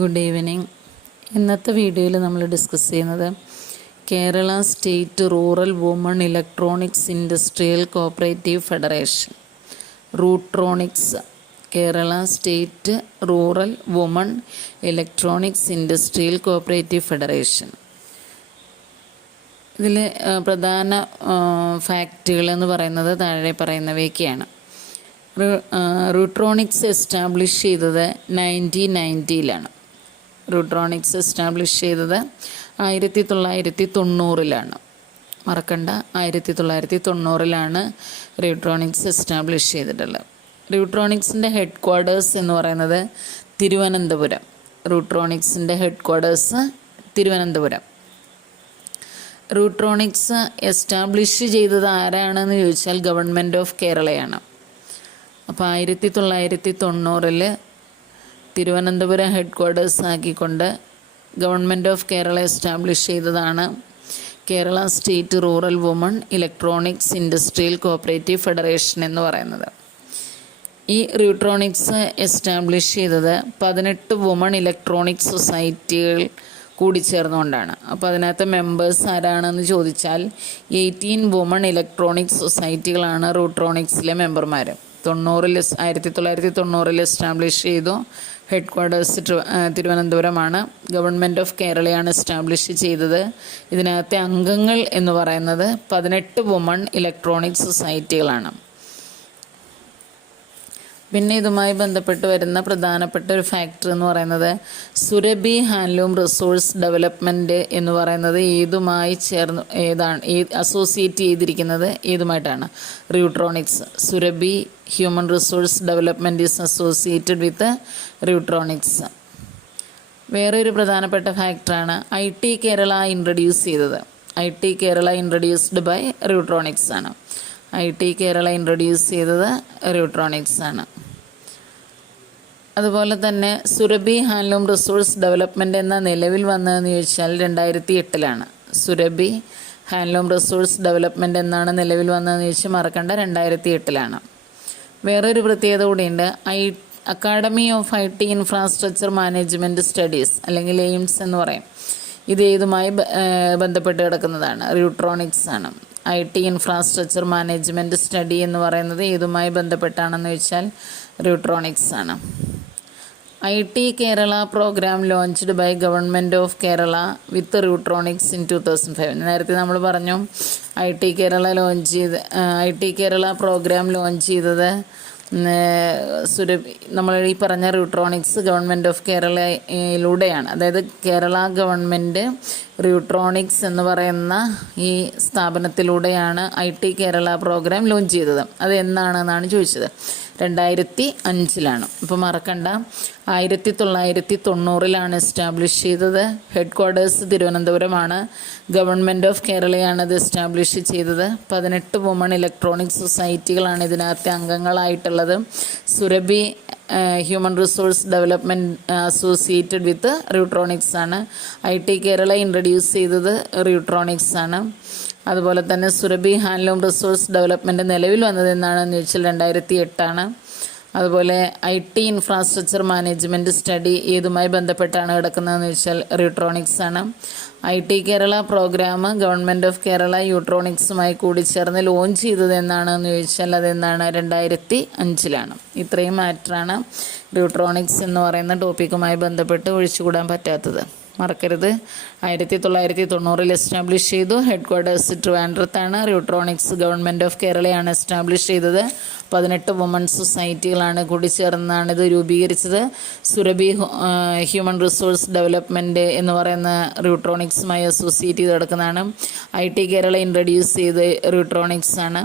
Good evening. ഇന്നത്തെ വീഡിയോയിൽ നമ്മൾ ഡിസ്കസ് ചെയ്യുന്നത് Kerala state rural woman electronics industrial cooperative federation Rutronix. Kerala state rural woman electronics industrial cooperative federation. ഇതിൽ പ്രധാന ഫാക്റ്റുകൾ എന്ന് പറയുന്നത് താഴെ പറയുന്നവയൊക്കെയാണ്. റൂട്രോണിക്സ് എസ്റ്റാബ്ലിഷ് ചെയ്തത് 1990-ലാണ്. റൂട്രോണിക്സ് എസ്റ്റാബ്ലിഷ് ചെയ്തത് 1990-ലാണ്. മറക്കണ്ട, 1990-ലാണ് റൂട്രോണിക്സ് എസ്റ്റാബ്ലിഷ് ചെയ്തിട്ടുള്ളത്. റൂട്രോണിക്സിൻ്റെ ഹെഡ് ക്വാർട്ടേഴ്സ് എന്ന് പറയുന്നത് തിരുവനന്തപുരം. റൂട്രോണിക്സിൻ്റെ headquarters Thiruvananthapuram. Rutronix establish ചെയ്തത് ആരാണെന്ന് ചോദിച്ചാൽ ഗവൺമെൻറ് ഓഫ് കേരളയാണ്. അപ്പോൾ 1990 തിരുവനന്തപുരം ഹെഡ് ക്വാർട്ടേഴ്സ് ആക്കിക്കൊണ്ട് ഗവൺമെൻറ് ഓഫ് കേരള എസ്റ്റാബ്ലിഷ് ചെയ്തതാണ് Kerala state rural woman electronics industrial cooperative federation എന്ന് പറയുന്നത്. ഈ റൂട്രോണിക്സ് എസ്റ്റാബ്ലിഷ് ചെയ്തത് 18 വുമൺ ഇലക്ട്രോണിക്സ് സൊസൈറ്റികൾ കൂടിച്ചേർന്നുകൊണ്ടാണ്. അപ്പോൾ അതിനകത്ത് മെമ്പേഴ്സ് ആരാണെന്ന് ചോദിച്ചാൽ 18 വുമൺ ഇലക്ട്രോണിക്സ് സൊസൈറ്റികളാണ് റൂട്രോണിക്സിലെ മെമ്പർമാർ. 1990 എസ്റ്റാബ്ലിഷ് ചെയ്തു. ഹെഡ് ക്വാർട്ടേഴ്സ് തിരുവനന്തപുരമാണ്. ഗവൺമെൻറ് ഓഫ് കേരളയാണ് എസ്റ്റാബ്ലിഷ് ചെയ്തത്. ഇതിനകത്തെ അംഗങ്ങൾ എന്ന് പറയുന്നത് 18 വുമൺ ഇലക്ട്രോണിക്സ് സൊസൈറ്റികളാണ്. പിന്നെ ഇതുമായി ബന്ധപ്പെട്ട് വരുന്ന പ്രധാനപ്പെട്ട ഒരു ഫാക്ടർ എന്ന് പറയുന്നത് സുരഭി ഹാൻഡ്ലൂം റിസോഴ്സ് ഡെവലപ്മെൻറ്റ് എന്ന് പറയുന്നത് ഏതുമായി ചേർന്ന് അസോസിയേറ്റ് ചെയ്തിരിക്കുന്നത് ഏതുമായിട്ടാണ്? Rutronix. Surabhi human resource development is associated with Rutronix. വേറൊരു പ്രധാനപ്പെട്ട ഫാക്ടറാണ് IT കേരള ഇൻട്രൊഡ്യൂസ് ചെയ്തത്. IT Kerala introduced by Rutronix ആണ്. IT കേരള ഇൻട്രൊഡ്യൂസ് ചെയ്തത് റൂട്രോണിക്സ് ആണ്. അതുപോലെ തന്നെ സുരഭി ഹാൻഡ്ലൂം റിസോഴ്സ് ഡെവലപ്മെൻറ്റ് എന്ന നിലവിൽ വന്നതെന്ന് ചോദിച്ചാൽ 2008-ലാണ്. സുരഭി ഹാൻഡ്ലൂം റിസോഴ്സ് ഡെവലപ്മെൻറ്റ് എന്നാണ് നിലവിൽ വന്നതെന്ന് ചോദിച്ചാൽ മറക്കണ്ട, 2008-ലാണ്. വേറൊരു പ്രത്യേകത കൂടിയുണ്ട്. Academy of IT infrastructure management studies അല്ലെങ്കിൽ എയിംസ് എന്ന് പറയും. ഇത് ഏതുമായി ബന്ധപ്പെട്ട് കിടക്കുന്നതാണ്? റൂട്രോണിക്സ് ആണ്. IT ഇൻഫ്രാസ്ട്രക്ചർ മാനേജ്മെൻറ്റ് സ്റ്റഡി എന്ന് പറയുന്നത് ഏതുമായി ബന്ധപ്പെട്ടാണെന്ന് ചോദിച്ചാൽ റൂട്രോണിക്സ് ആണ്. IT Kerala program launched by government of Kerala with Rutronix in 2005. നേരത്തെ നമ്മൾ പറഞ്ഞു IT കേരള പ്രോഗ്രാം ലോഞ്ച് ചെയ്തത് നമ്മൾ ഈ പറഞ്ഞ റൂട്രോണിക്സ് ഗവൺമെൻറ് ഓഫ് കേരളയിലൂടെയാണ്. അതായത് കേരള ഗവൺമെൻറ് റൂട്രോണിക്സ് എന്ന് പറയുന്ന ഈ സ്ഥാപനത്തിലൂടെയാണ് IT കേരള പ്രോഗ്രാം ലോഞ്ച് ചെയ്തത്. അത് എന്നാണെന്നാണ് ചോദിച്ചത്. 2005-ലാണ്. ഇപ്പോൾ മറക്കണ്ട, 1990-ലാണ് എസ്റ്റാബ്ലിഷ് ചെയ്തത്. ഹെഡ് ക്വാർട്ടേഴ്സ് തിരുവനന്തപുരമാണ്. ഗവൺമെൻറ് ഓഫ് കേരളയാണ് ഇത് എസ്റ്റാബ്ലിഷ് ചെയ്തത്. 18 വുമൺ ഇലക്ട്രോണിക്സ് സൊസൈറ്റികളാണ് ഇതിനകത്തെ അംഗങ്ങളായിട്ടുള്ളത്. Surabhi human resource development associated with Rutronix ആണ്. IT കേരള ഇൻട്രൊഡ്യൂസ് ചെയ്തത് റൂട്രോണിക്സ് ആണ്. അതുപോലെ തന്നെ സുരഭി ഹാൻഡ്ലൂം റിസോഴ്സ് ഡെവലപ്മെൻറ്റ് നിലവിൽ വന്നത് എന്നാണെന്ന് ചോദിച്ചാൽ 2008-ആണ്. അതുപോലെ IT ഇൻഫ്രാസ്ട്രക്ചർ മാനേജ്മെൻറ്റ് സ്റ്റഡി ഏതുമായി ബന്ധപ്പെട്ടാണ് കിടക്കുന്നതെന്ന് ചോദിച്ചാൽ റൂട്രോണിക്സ് ആണ്. IT Kerala program government of Kerala യൂട്രോണിക്സുമായി കൂടി ചേർന്ന് ലോഞ്ച് ചെയ്തത് എന്നാണെന്ന് ചോദിച്ചാൽ അതെന്നാണ്? 2005-ലാണ്. ഇത്രയും മാറ്ററാണ് റൂട്രോണിക്സ് എന്ന് പറയുന്ന ടോപ്പിക്കുമായി ബന്ധപ്പെട്ട് ഒഴിച്ചുകൂടാൻ പറ്റാത്തത്. മറക്കരുത്. 1990 എസ്റ്റാബ്ലിഷ് ചെയ്തു. ഹെഡ് ക്വാർട്ടേഴ്സ് ട്രിവാൻഡ്രത്താണ്. റൂട്രോണിക്സ് ഗവൺമെൻറ് ഓഫ് കേരളയാണ് എസ്റ്റാബ്ലിഷ് ചെയ്തത്. 18 വുമൺ സൊസൈറ്റികളാണ് കൂടി ചേർന്നാണ് ഇത് രൂപീകരിച്ചത്. സുരഭി ഹ്യൂമൻ റിസോഴ്സ് ഡെവലപ്മെൻറ്റ് എന്ന് പറയുന്ന റൂട്രോണിക്സുമായി അസോസിയേറ്റ് ചെയ്ത് കിടക്കുന്നതാണ്. IT കേരള ഇൻട്രൊഡ്യൂസ് ചെയ്ത് റൂട്രോണിക്സ് ആണ്.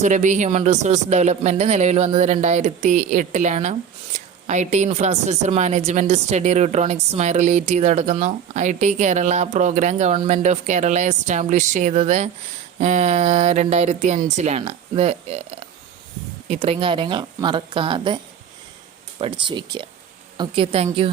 സുരഭി ഹ്യൂമൻ റിസോഴ്സ് ഡെവലപ്മെൻറ്റ് നിലവിൽ വന്നത് 2008-ലാണ്. IT ഇൻഫ്രാസ്ട്രക്ചർ മാനേജ്മെൻറ്റ് സ്റ്റഡി റൂട്രോണിക്സുമായി റിലേറ്റ് ചെയ്ത് കിടക്കുന്നു. IT Kerala program government of Kerala establish ചെയ്തത് 2005-ലാണ്. ഇത് ഇത്രയും കാര്യങ്ങൾ മറക്കാതെ പഠിച്ചു വയ്ക്കുക. Okay, thank U.